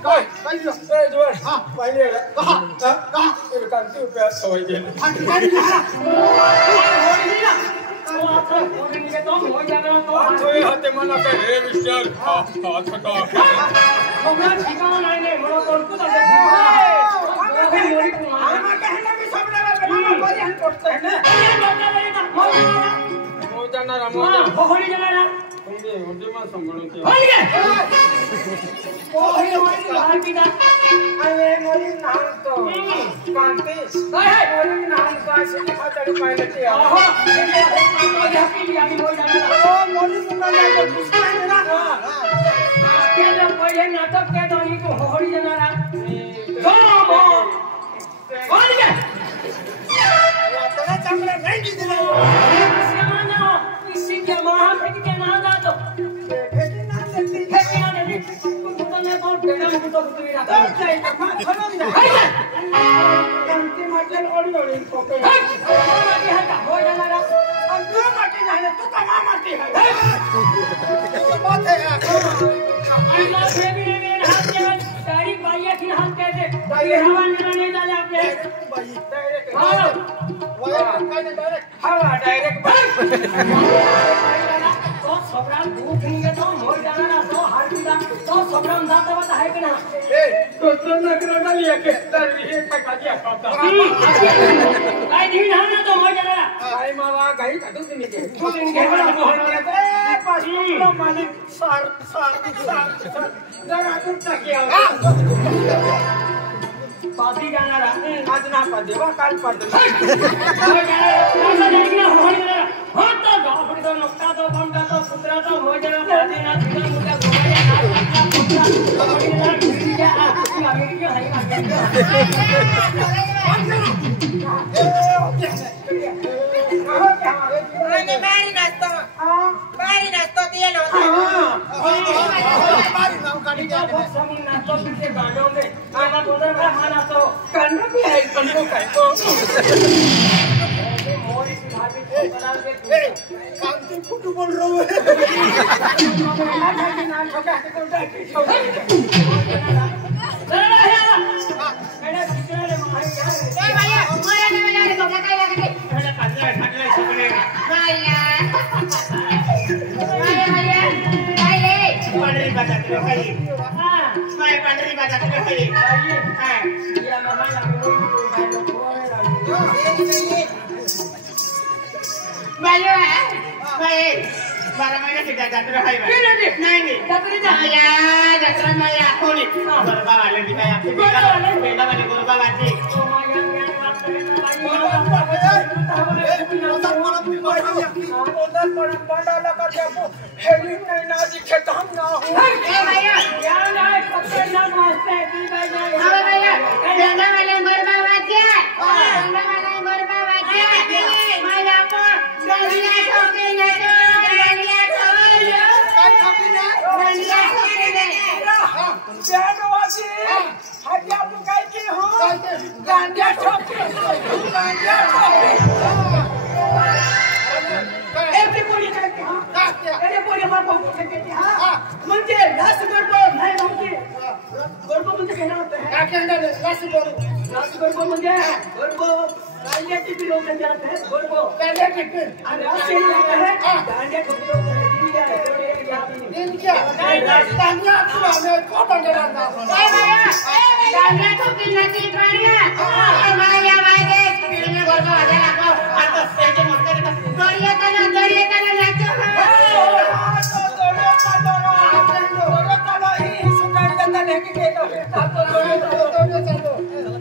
काय जोर हां पहिले कहा ये कांती पे सवय दे होय होते मला काय हे विचार आता हमरा ठिकाणा नाही नाही मला कोणतं आहे आमा कहना भी सबला बरी हम करते हैं मोजा ना मोजा होली जला होली मा संगणते होली के होली हाल बिना अरे मोली नाम तो कांती हाय मोली नाम का से खातड़ी पायलटी ओहो आम्ही होई जाणार ओ मोली मुंगा नाही तो पुष्पा आहे ना केला पहिले नाटक के दोनी को होली जाणार गो होली के वाटला चांगला नाही दिला समाना इसी के महा फेंक के ना जातो फेंके ना देती फेंके ना देती तो ने तो डेडा मुझे तो तुरी रहा जाए खलो ना कांती म्हटलं ओडी ओडी कोके माटी है का हो जाणार हम तो माटी नाही तू का माटी है बात है आईला बेबी ने हाथ के गाड़ी बाईया की हाथ के दे ये हवा नहीं डाले आपने बाई डायरेक्ट हां वायर काय डायरेक्ट हवा डायरेक्ट तो सबराम भूख निघे तो मोर जाणार तो हार्दिदा तो सबराम जाता वाला आहे की ना ए तो नगर डाली के तर हे टाकाजी आता काय दिन हा ना तो मोर जाणार काय मावा काही काढू तुम्ही ते तू दिन घेवला मोहणार ए पासून मालिक सार जरा दूर टाकी पादी जाणार आज ना पादेवा काल पादेवा हो जाणार होली जाणार होता गावडी तो नक्का तो बंदा तो पुत्रा तो हो जाणार पादी ना तिला मुका गोवाया ना पुत्रा होली जाणार या अमेरिका आहे बारी नाचतो ते लो बारी नाव काढी द्या समोर नाचतो तिथे गाडोंगे आला बोलर खाना तो कंडो भी है कंडो काय तो मोरी सुधाबी बना के कांती फुटू बोल रहा है ना छोटा छोटा चला है मेरा कितने माई यार ए भैया मोया ने मेला रे तो काय लागते मेला काटला सगळे भैया पंडरी बाजार के खाई हां मैं पंडरी बाजार के खाई हां ये मामा लागो भाई लोग बोले भाई भाई 12 महीने से जात्रा खाई भाई नहीं जात्रा जात्रा माया होली गरबा वाले भी भाई आपके बेटा वाले गरबा वाले ओ माया उधर पंडा लगा के हेली नहीं ना दिखे तो हम ना हो ए भैया यार ना कत्ते ना मस्ते दी भाई अरे भैया बेटा वाले गरबा वाले माया को गलिया ठोके ना गलिया ठोके ना प्यानो वासी हटिया आप काय की हो गांडिया ठोके एवढी काय की हां अरे पोरी मार पाऊ शकते हां म्हणजे लास्ट गरबा नाही म्हणजे गरबा म्हणजे काय होतं काय म्हणतात लास्ट गरबा म्हणजे गरबा गांडिया की लोग जाते हैं गरबा गांडिया की आणि लास्ट ये लगता है गांडिया को लोग दिन क्या नहीं गांडिया को हमें को बंदरा ना ए भैया गांडिया को किल्लती पाड़िया माया माये किल्ले गरबा वाला को आता सेके मत करे दरिया का नाचो ही सुंदर दादा लेके के तो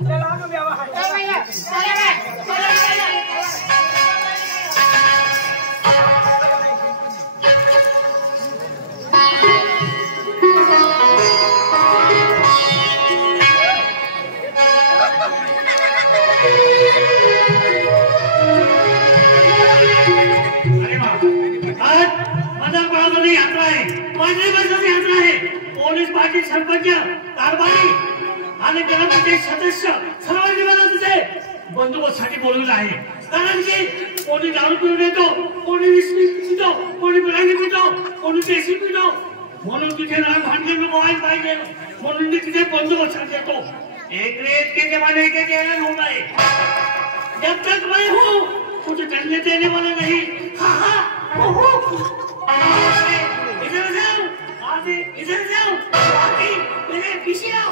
चला हम व्यवहार ए भैया चला पोलीस पार्टी सरपंच कारभारी आणि ग्रामपंचायत सदस्य सर्वांनी तुझे बंदोबस्तासाठी बोलवलं आहे कारण की कोणी दारू पिऊन येतो कोणी विस्की पितो कोणी बिराणी पितो कोणी रेसिपी नो म्हणून तुझे राग भांडे में मोबाइल पाहिजे म्हणून मी तुझे बंदोबस्त देतो एक रेत के जमाने के जेल हो गए जब तक मैं हूँ कुछ करने देने वाला नहीं इधर जाओ आगे इधर जाओ आगे मेरे पीछे आओ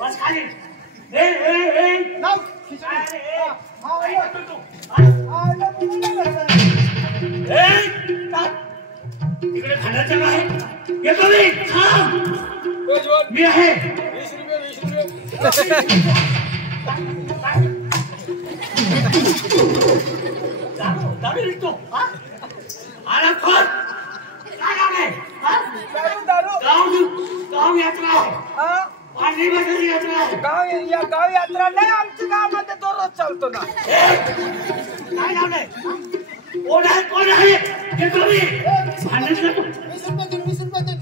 बस खाली इकडे खाण्याचं काय येतो मी आहे 20 दारू विकतो आला खोल काय लावले गाव यात्रा आहे पांढरी बसरी यात्रा आहे गाव यात्रा नाही आमच्या गावामध्ये दररोज चालतो ना काय लावलंय कोण आहे येतो मी भांडण करतो 20 रुपये दे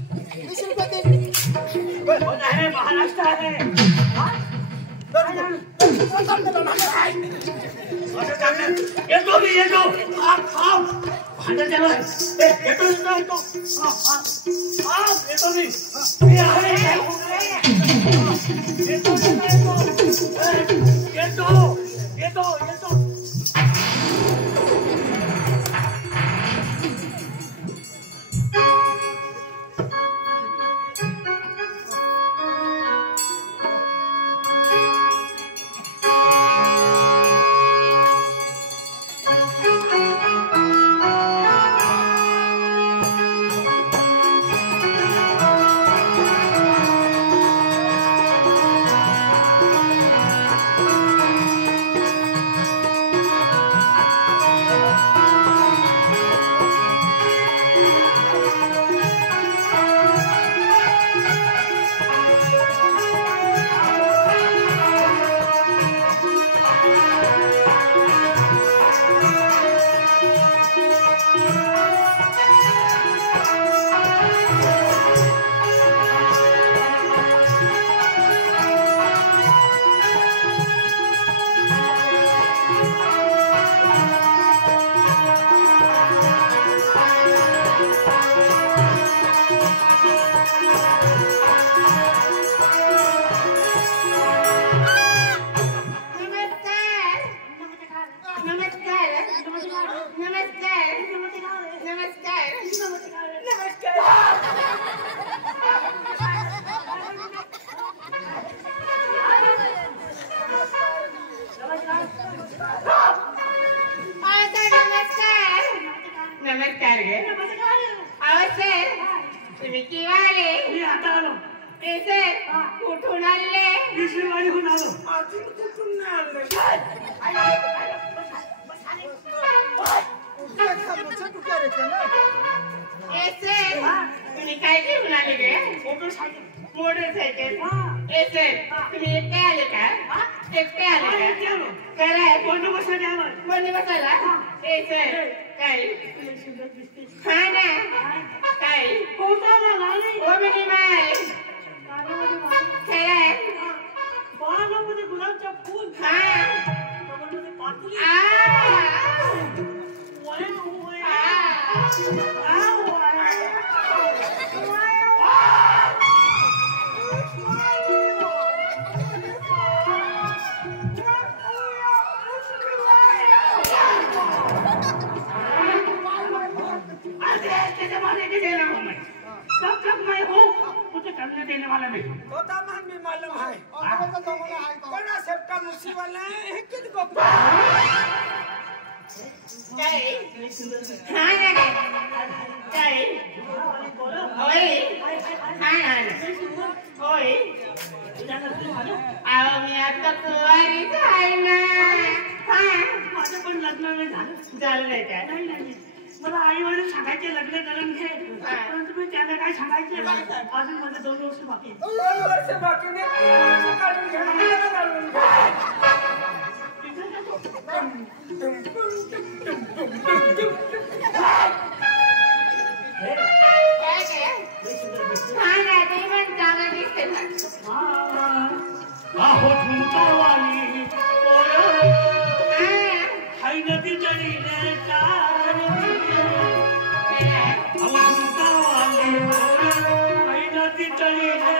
कोण आहे महाराष्ट्र आहे येतो मी येतो भांडण त्याला येतो मी आहे येतो नमस्कार गे अवश्य तुम्ही केव्हा आले मी आता आलो कुठून आले विश्ववाडीहून आलो अजून कुठून नाही तुम्ही काय घेऊन आले गे मोटरसायकल तुम्ही एकटे आले का एकटे आले का काय बंद बसायला काय हा ना काय हो म्हणे माय खरं बाळामध्ये गुलाबच्या फूल माना नहीं तो तमाम भी मालूम है और तो बोला हाय तो बड़ा सबका मुसीबत है किद को काय हाय ना काय ओए हाय ओए आओ मी आता कुवारीच आहे ना माझं पण लग्न नाही झालं नाही काय नाही मला आई वडील सांगायचे लग्न करून घे परंतु मी त्यांना काय सांगायचे अजून माझे 2 वर्ष बाकी 2 वर्ष बाकी नाही काढून घ्या आहो झुमकावाली हाय नदी चढीले झुमकावाली हाय नदी चढीले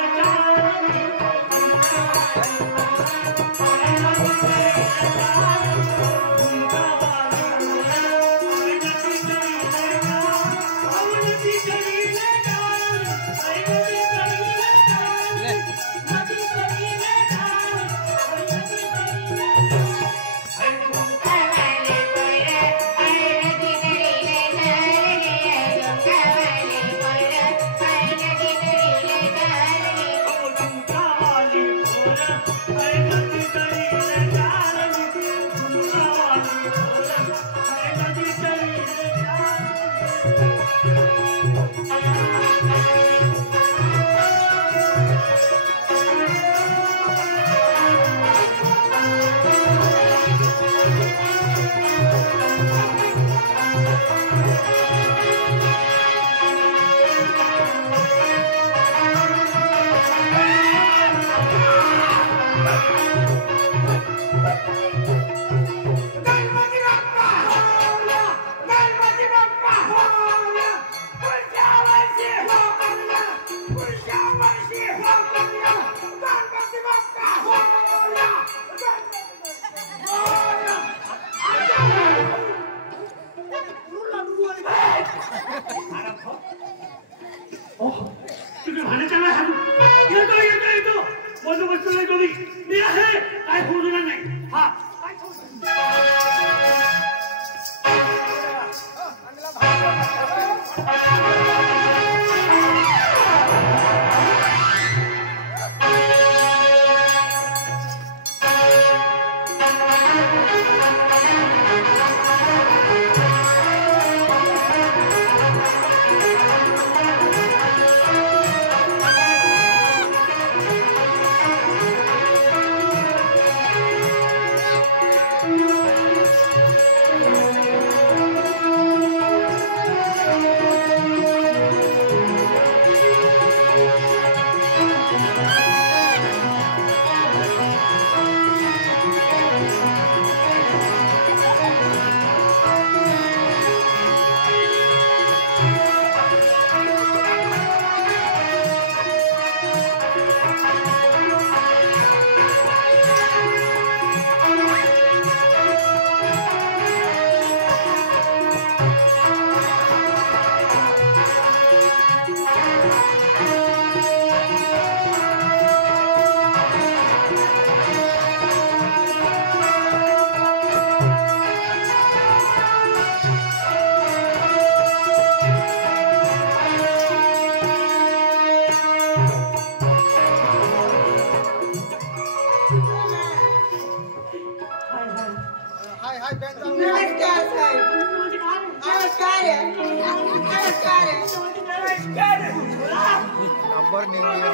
नंबर नहीं है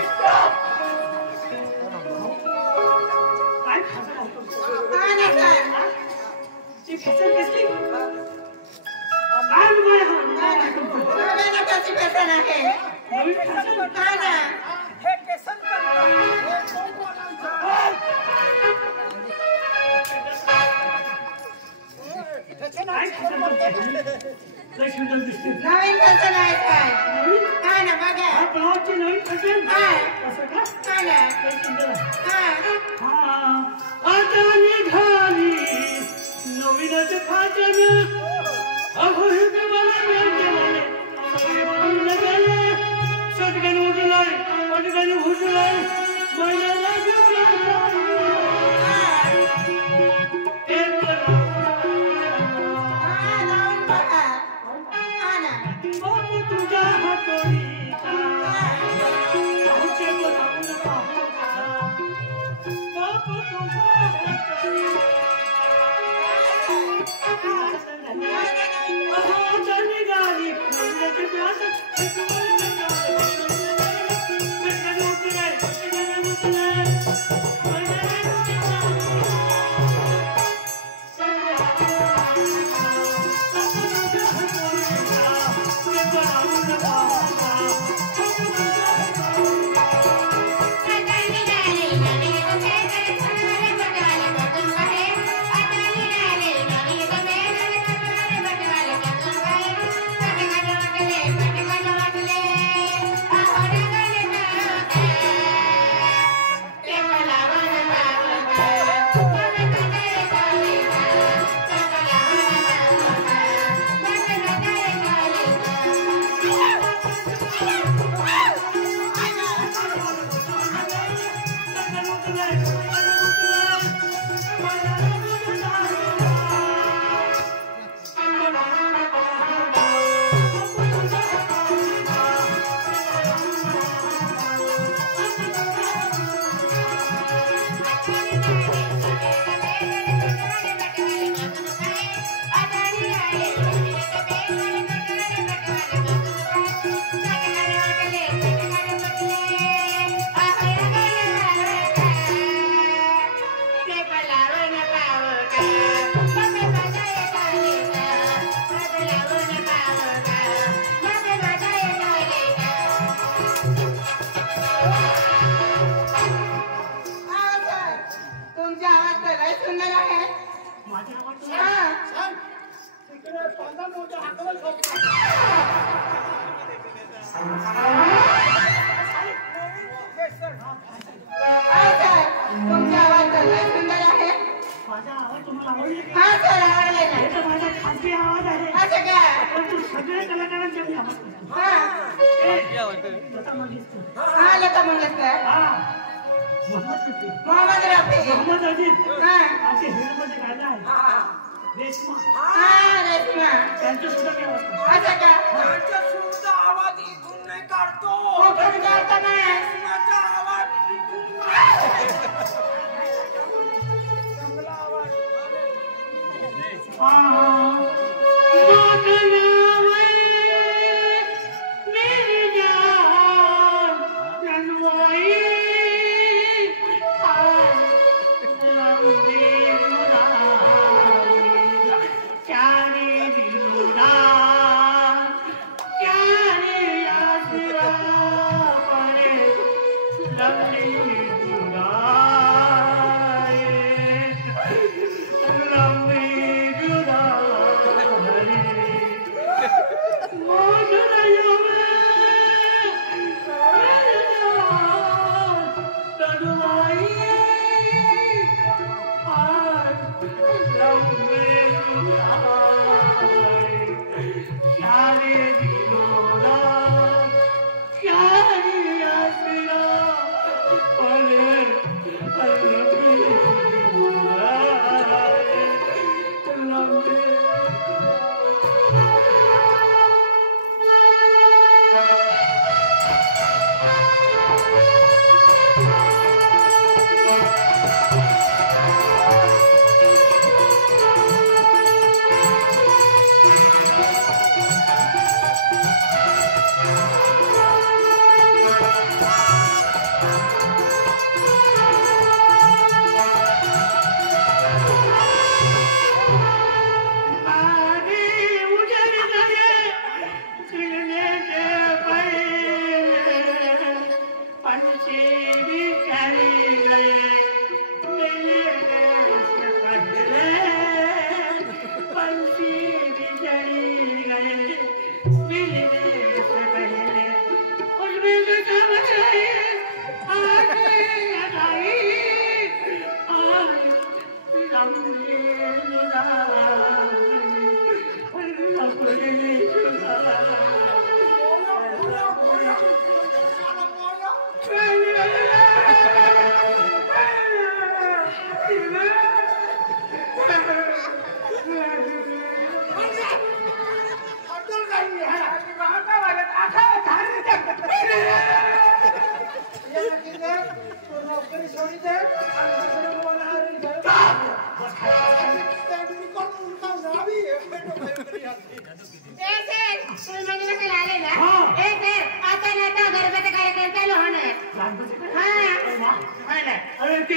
नवीन कसं नाही काय हा ना बघा हा ब्लाउजची नवीन फॅशन कसं का हा ना हा आता निघाली नवीनच फॅशन अहो हे मला मिळते सगळे बदलून गेले सटकन उठलाय पटकन घुसलाय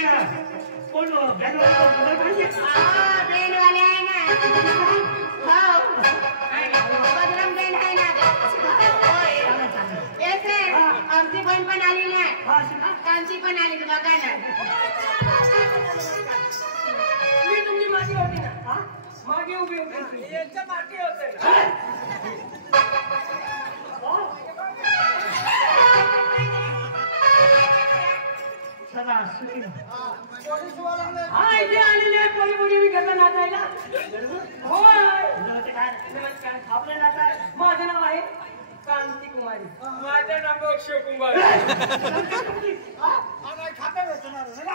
कोण पाहिजे ट्रेन वाले आहे ना हो बदरम ट्रेन आहे ना येस आमची बहीण पण आली ना कांची पण आली बघा ना मी तुमची मागे होती ना मागे उभी होती यांच्या मागे होते हा इथे आलेले आहे पोरी पोरी मी घेता नाचायला होय नमस्कार आपलं नाव माझं नाव आहे कांती कुमारी माझं नाव अक्षय कुमारी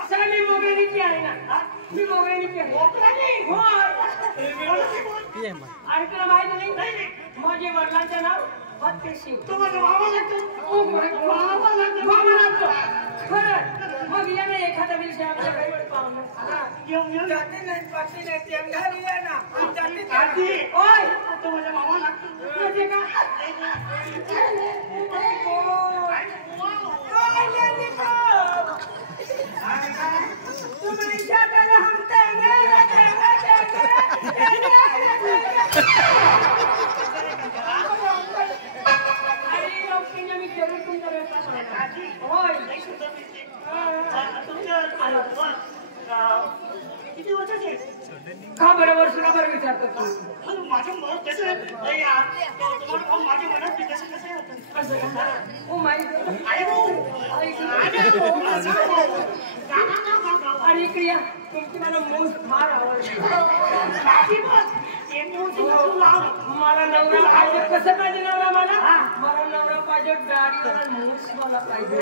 सर मी मोगऱ्याची आहे ना मी मोगऱ्याची आहे आणि तुला माहिती नाही माझे वडिलांचं नाव फत्तेसिंग तुम्हाला मामा लागतो खरं मग या ना एखादा विषय आपल्या काही वेळ पाहून जाती नाही पाती नाही ती अंधारी आहे ना जाती ओय तो माझ्या मामा लागतो म्हणजे का तुम्ही जाताना हम किती वर्षाचे का बरोबर सुद्धा बरं विचारतो माझं मत कसं तुम्हाला माझ्या मनात कसं कसं होतं ओ माहिती आणि इकडे तुमची मला मूस फार आवडली मला नवरा पाहिजे कसं पाहिजे नवरा मला नवरा पाहिजे गाडीवर मूस मला पाहिजे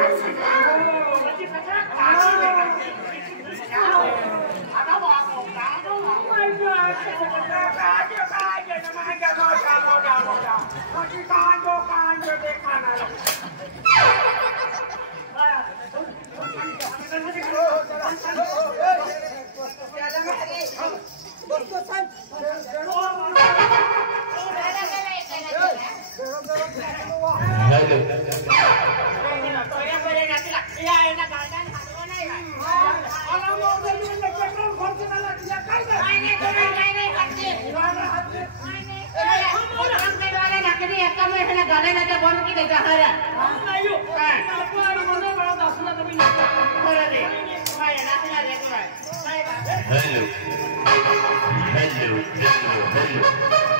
Hello.